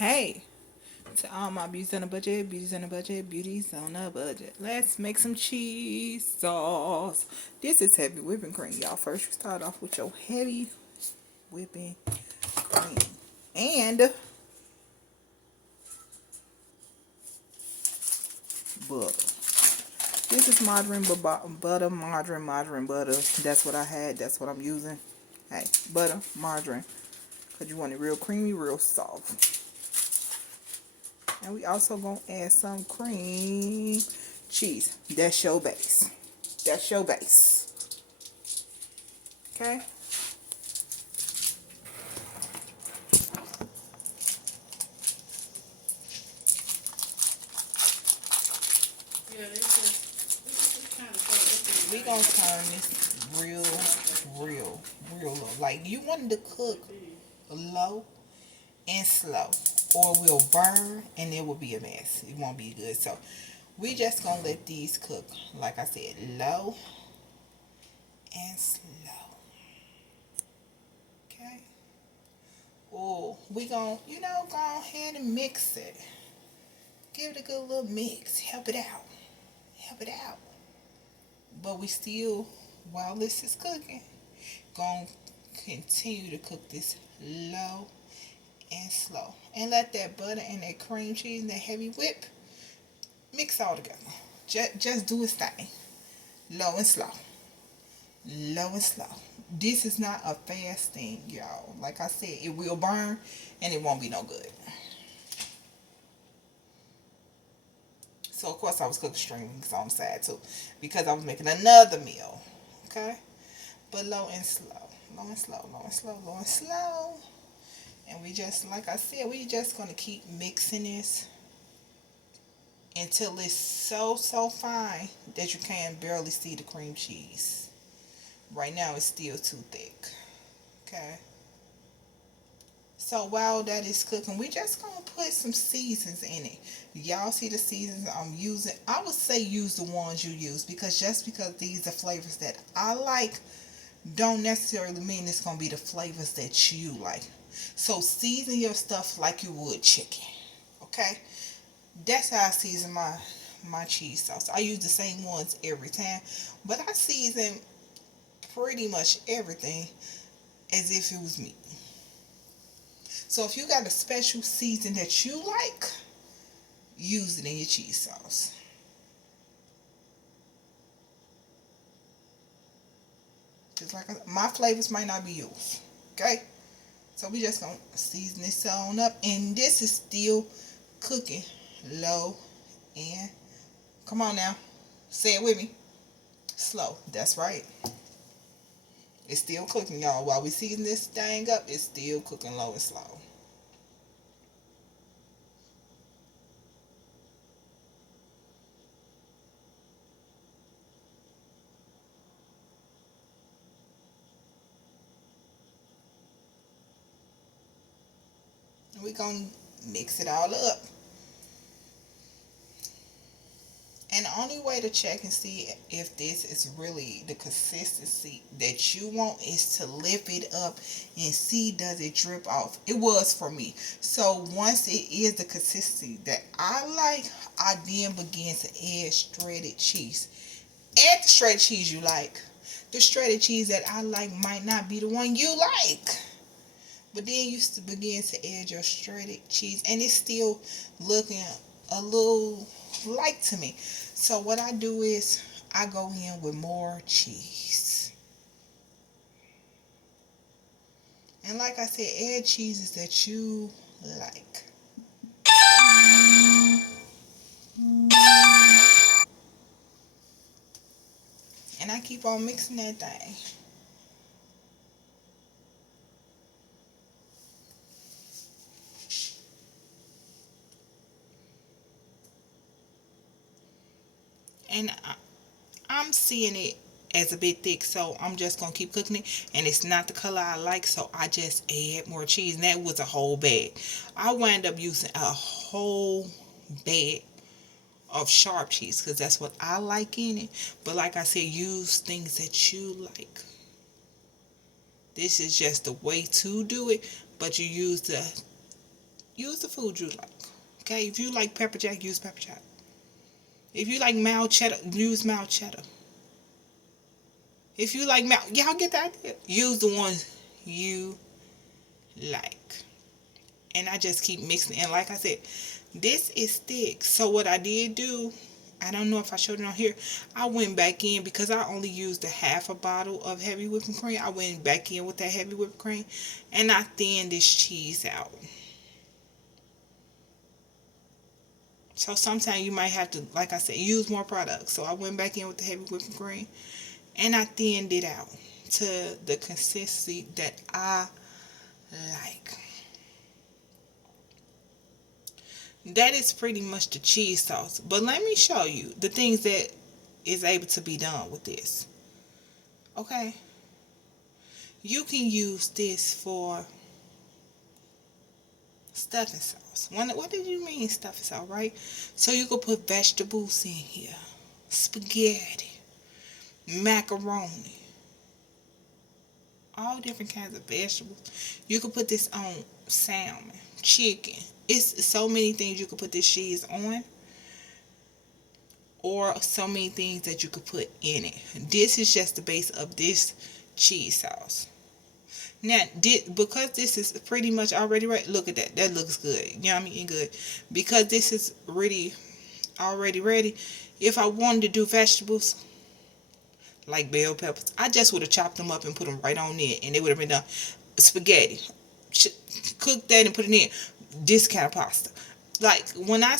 Hey, to all my beauties on a budget, beauties on a budget, beauties on a budget. Let's make some cheese sauce. This is heavy whipping cream, y'all. First, you start off with your heavy whipping cream and butter. This is margarine butter. That's what I had. That's what I'm using. Hey, butter, margarine, because you want it real creamy, real soft. And we also gonna add some cream cheese. That's your base. That's your base. Okay? We gonna turn this real low. Like you want it to cook low and slow, or we'll burn and it will be a mess. It won't be good. So we just gonna let these cook, like I said, low and slow. Okay. Oh, we gonna, go ahead and mix it. Give it a good little mix. Help it out. Help it out. But we still, while this is cooking, gonna continue to cook this low and slow. And let that butter and that cream cheese and that heavy whip mix all together. Just do its thing. Low and slow. Low and slow. This is not a fast thing, y'all. Like I said, it will burn and it won't be no good. So of course I was cooking strings on the side too, because I was making another meal. Okay? But low and slow. Low and slow, low and slow, low and slow. And we just, like I said, we just gonna keep mixing this until it's so fine that you can barely see the cream cheese. Right now it's still too thick. Okay. So while that is cooking, we just gonna put some seasons in it. Y'all see the seasons I'm using? I would say use the ones you use, because just because these are flavors that I like don't necessarily mean it's gonna be the flavors that you like. So season your stuff like you would chicken. Okay? That's how I season my cheese sauce. I use the same ones every time, but I season pretty much everything as if it was meat. So if you got a special season that you like, use it in your cheese sauce. Just like my flavors might not be yours. Okay? So we just gonna season this on up, and this is still cooking low and, come on now, say it with me, slow. That's right. It's still cooking, y'all. While we season this thing up, it's still cooking low and slow. And we gonna mix it all up. And the only way to check and see if this is really the consistency that you want is to lift it up and see, does it drip off. It was for me. So once it is the consistency that I like, I then begin to add shredded cheese. Add the shredded cheese you like. The shredded cheese that I like might not be the one you like. But then you begin to add your shredded cheese, and it's still looking a little light to me. So what I do is I go in with more cheese. And like I said, add cheeses that you like. And I keep on mixing that thing. And I'm seeing it as a bit thick, so I'm just gonna keep cooking it, and it's not the color I like, so I just add more cheese, and that was a whole bag. I wound up using a whole bag of sharp cheese because that's what I like in it. But like I said, use things that you like. This is just the way to do it, but you use the use the food you like. Okay, if you like pepper jack, use pepper jack. If you like mild cheddar, use mild cheddar. If you like mild, y'all get the idea. Use the ones you like. And I just keep mixing. And like I said, this is thick. So what I did do, I don't know if I showed it on here. I went back in because I only used a half a bottle of heavy whipping cream. I went back in with that heavy whipping cream and I thinned this cheese out. So sometimes you might have to, like I said, use more products. So I went back in with the heavy whipping cream and I thinned it out to the consistency that I like. That is pretty much the cheese sauce. But let me show you the things that is able to be done with this. Okay? You can use this for stuffing sauce. What did you mean stuffing sauce, right? So you could put vegetables in here. Spaghetti. Macaroni. All different kinds of vegetables. You could put this on salmon, chicken. It's so many things you could put this cheese on. Or so many things that you could put in it. This is just the base of this cheese sauce. Now, because this is pretty much already right, look at that. That looks good. Yummy and good. Because this is really already ready, if I wanted to do vegetables, like bell peppers, I just would have chopped them up and put them right on there, and they would have been done. Spaghetti. Cook that and put it in. This kind of pasta. Like, when I